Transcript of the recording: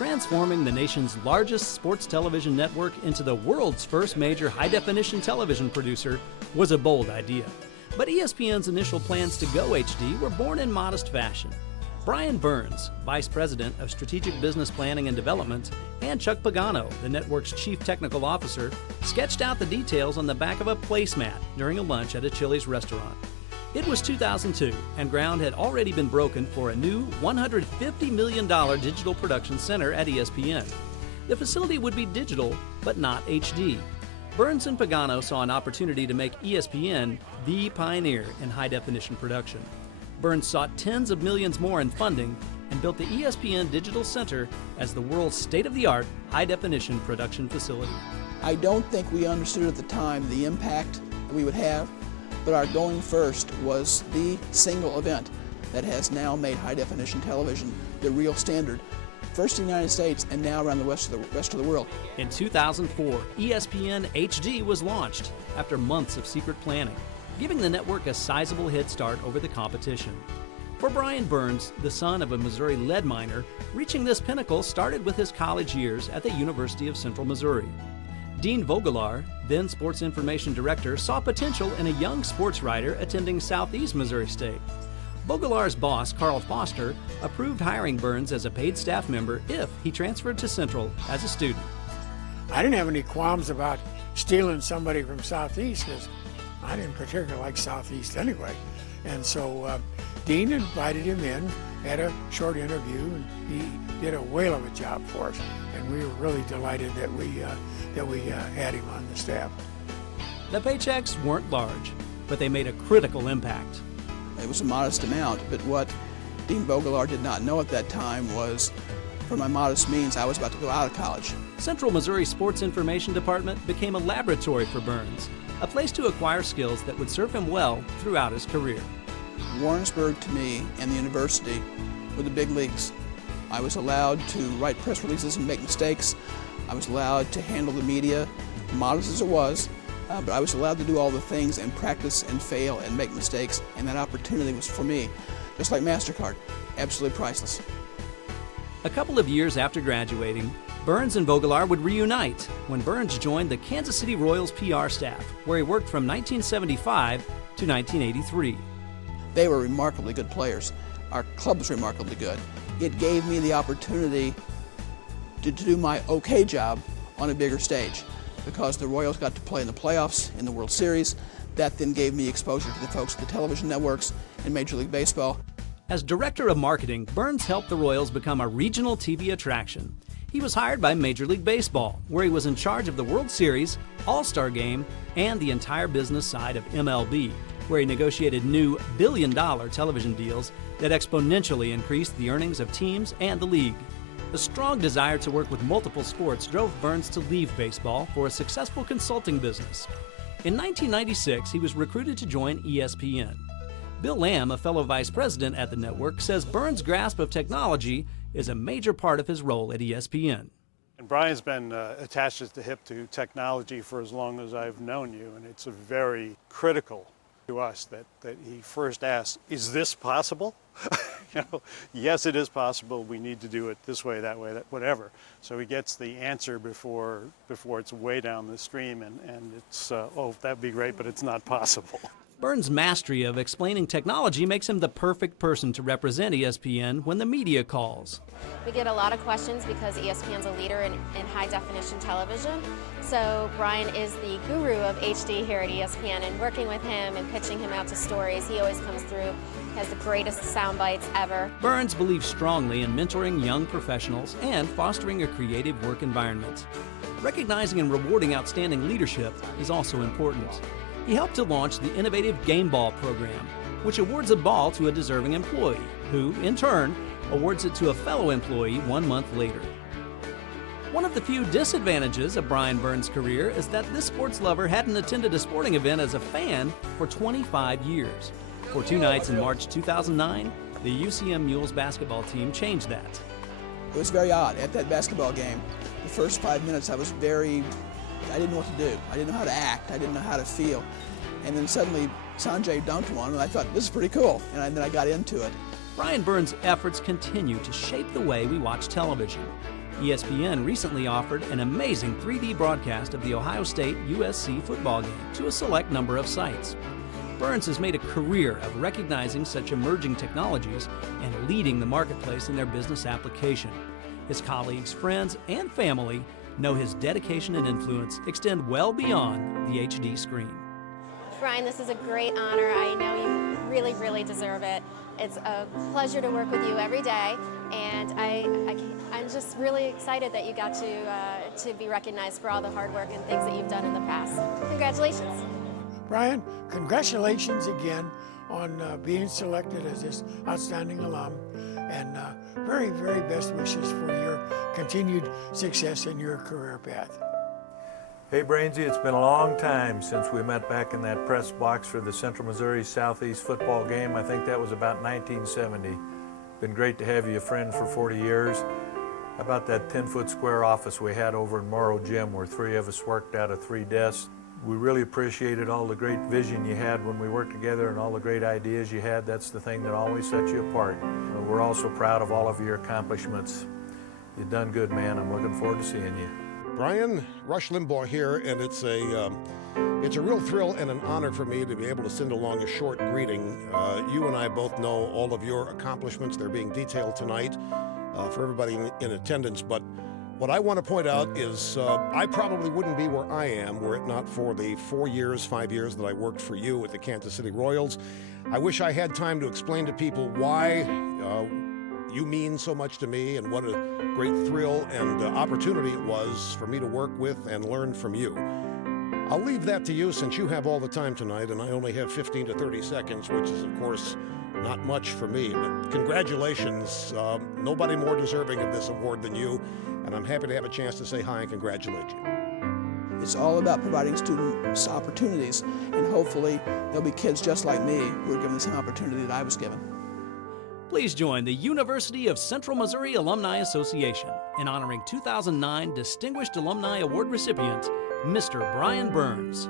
Transforming the nation's largest sports television network into the world's first major high-definition television producer was a bold idea. But ESPN's initial plans to go HD were born in modest fashion. Bryan Burns, Vice President of Strategic Business Planning and Development, and Chuck Pagano, the network's Chief Technical Officer, sketched out the details on the back of a placemat during a lunch at a Chili's restaurant. It was 2002, and ground had already been broken for a new $150 million digital production center at ESPN. The facility would be digital, but not HD. Burns and Pagano saw an opportunity to make ESPN the pioneer in high-definition production. Burns sought tens of millions more in funding and built the ESPN Digital Center as the world's state-of-the-art high-definition production facility. I don't think we understood at the time the impact we would have, but our going first was the single event that has now made high-definition television the real standard, first in the United States and now around the rest of the world. In 2004, ESPN HD was launched after months of secret planning, giving the network a sizable head start over the competition. For Bryan Burns, the son of a Missouri lead miner, reaching this pinnacle started with his college years at the University of Central Missouri. Dean Vogelaar, then Sports Information Director, saw potential in a young sports writer attending Southeast Missouri State. Vogelaar's boss, Carl Foster, approved hiring Burns as a paid staff member if he transferred to Central as a student. I didn't have any qualms about stealing somebody from Southeast because I didn't particularly like Southeast anyway. And so Dean invited him in, had a short interview, and he did a whale of a job for us. And we were really delighted that we had him on the staff. The paychecks weren't large, but they made a critical impact. It was a modest amount, but what Dean Vogelaar did not know at that time was, for my modest means, I was about to go out of college. Central Missouri Sports Information Department became a laboratory for Burns, a place to acquire skills that would serve him well throughout his career. Warrensburg, to me, and the university were the big leagues. I was allowed to write press releases and make mistakes. I was allowed to handle the media, modest as it was, but I was allowed to do all the things and practice and fail and make mistakes, and that opportunity was, for me, just like MasterCard, absolutely priceless. A couple of years after graduating, Burns and Vogelaar would reunite when Burns joined the Kansas City Royals PR staff, where he worked from 1975 to 1983. They were remarkably good players. Our club was remarkably good. It gave me the opportunity to do my okay job on a bigger stage, because the Royals got to play in the playoffs, in the World Series. That then gave me exposure to the folks at the television networks in Major League Baseball. As director of marketing, Burns helped the Royals become a regional TV attraction. He was hired by Major League Baseball, where he was in charge of the World Series, All-Star Game, and the entire business side of MLB, where he negotiated new billion-dollar television deals that exponentially increased the earnings of teams and the league. The strong desire to work with multiple sports drove Burns to leave baseball for a successful consulting business. In 1996, he was recruited to join ESPN. Bill Lamb, a fellow vice president at the network, says Burns' grasp of technology is a major part of his role at ESPN. And Bryan's been attached at the hip to technology for as long as I've known you, and it's a very critical to us that he first asked, is this possible? Yes, it is possible. We need to do it this way, that way, that whatever. So he gets the answer before it's way down the stream, and it's, oh, that'd be great, but it's not possible. Burns' mastery of explaining technology makes him the perfect person to represent ESPN when the media calls. We get a lot of questions because ESPN's a leader in high-definition television. So Bryan is the guru of HD here at ESPN, and working with him and pitching him out to stories, he always comes through, has the greatest sound bites ever. Burns believes strongly in mentoring young professionals and fostering a creative work environment. Recognizing and rewarding outstanding leadership is also important. He helped to launch the innovative Game Ball program, which awards a ball to a deserving employee, who, in turn, awards it to a fellow employee 1 month later. One of the few disadvantages of Bryan Burns' career is that this sports lover hadn't attended a sporting event as a fan for 25 years. For 2 nights in March 2009, the UCM Mules basketball team changed that. It was very odd. At that basketball game, the first 5 minutes I didn't know what to do. I didn't know how to act. I didn't know how to feel. And then suddenly Sanjay dunked one, and I thought, this is pretty cool. And then I got into it. Bryan Burns' efforts continue to shape the way we watch television. ESPN recently offered an amazing 3D broadcast of the Ohio State-USC football game to a select number of sites. Burns has made a career of recognizing such emerging technologies and leading the marketplace in their business application. His colleagues, friends, and family know his dedication and influence extend well beyond the HD screen. Bryan, this is a great honor. I know you really, really deserve it. It's a pleasure to work with you every day, and I'm just really excited that you got to be recognized for all the hard work and things that you've done in the past. Congratulations. Bryan, congratulations again on being selected as this outstanding alum, and very, very best wishes for your continued success in your career path. Hey Brainsy, it's been a long time since we met back in that press box for the Central Missouri Southeast football game. I think that was about 1970. Been great to have you a friend for 40 years. How about that 10-foot square office we had over in Morrow Gym where 3 of us worked out of 3 desks? We really appreciated all the great vision you had when we worked together and all the great ideas you had. That's the thing that always set you apart. We're also proud of all of your accomplishments. You've done good, man. I'm looking forward to seeing you. Bryan, Rush Limbaugh here, and it's a real thrill and an honor for me to be able to send along a short greeting. You and I both know all of your accomplishments. They're being detailed tonight for everybody in attendance, but what I want to point out is I probably wouldn't be where I am were it not for the 5 years that I worked for you at the Kansas City Royals. I wish I had time to explain to people why you mean so much to me and what a great thrill and opportunity it was for me to work with and learn from you. I'll leave that to you since you have all the time tonight and I only have 15 to 30 seconds, which is of course not much for me, but congratulations. Nobody more deserving of this award than you, and I'm happy to have a chance to say hi and congratulate you. It's all about providing students opportunities, and hopefully there'll be kids just like me who are given the same opportunity that I was given. Please join the University of Central Missouri Alumni Association in honoring 2009 Distinguished Alumni Award recipient, Mr. Bryan Burns.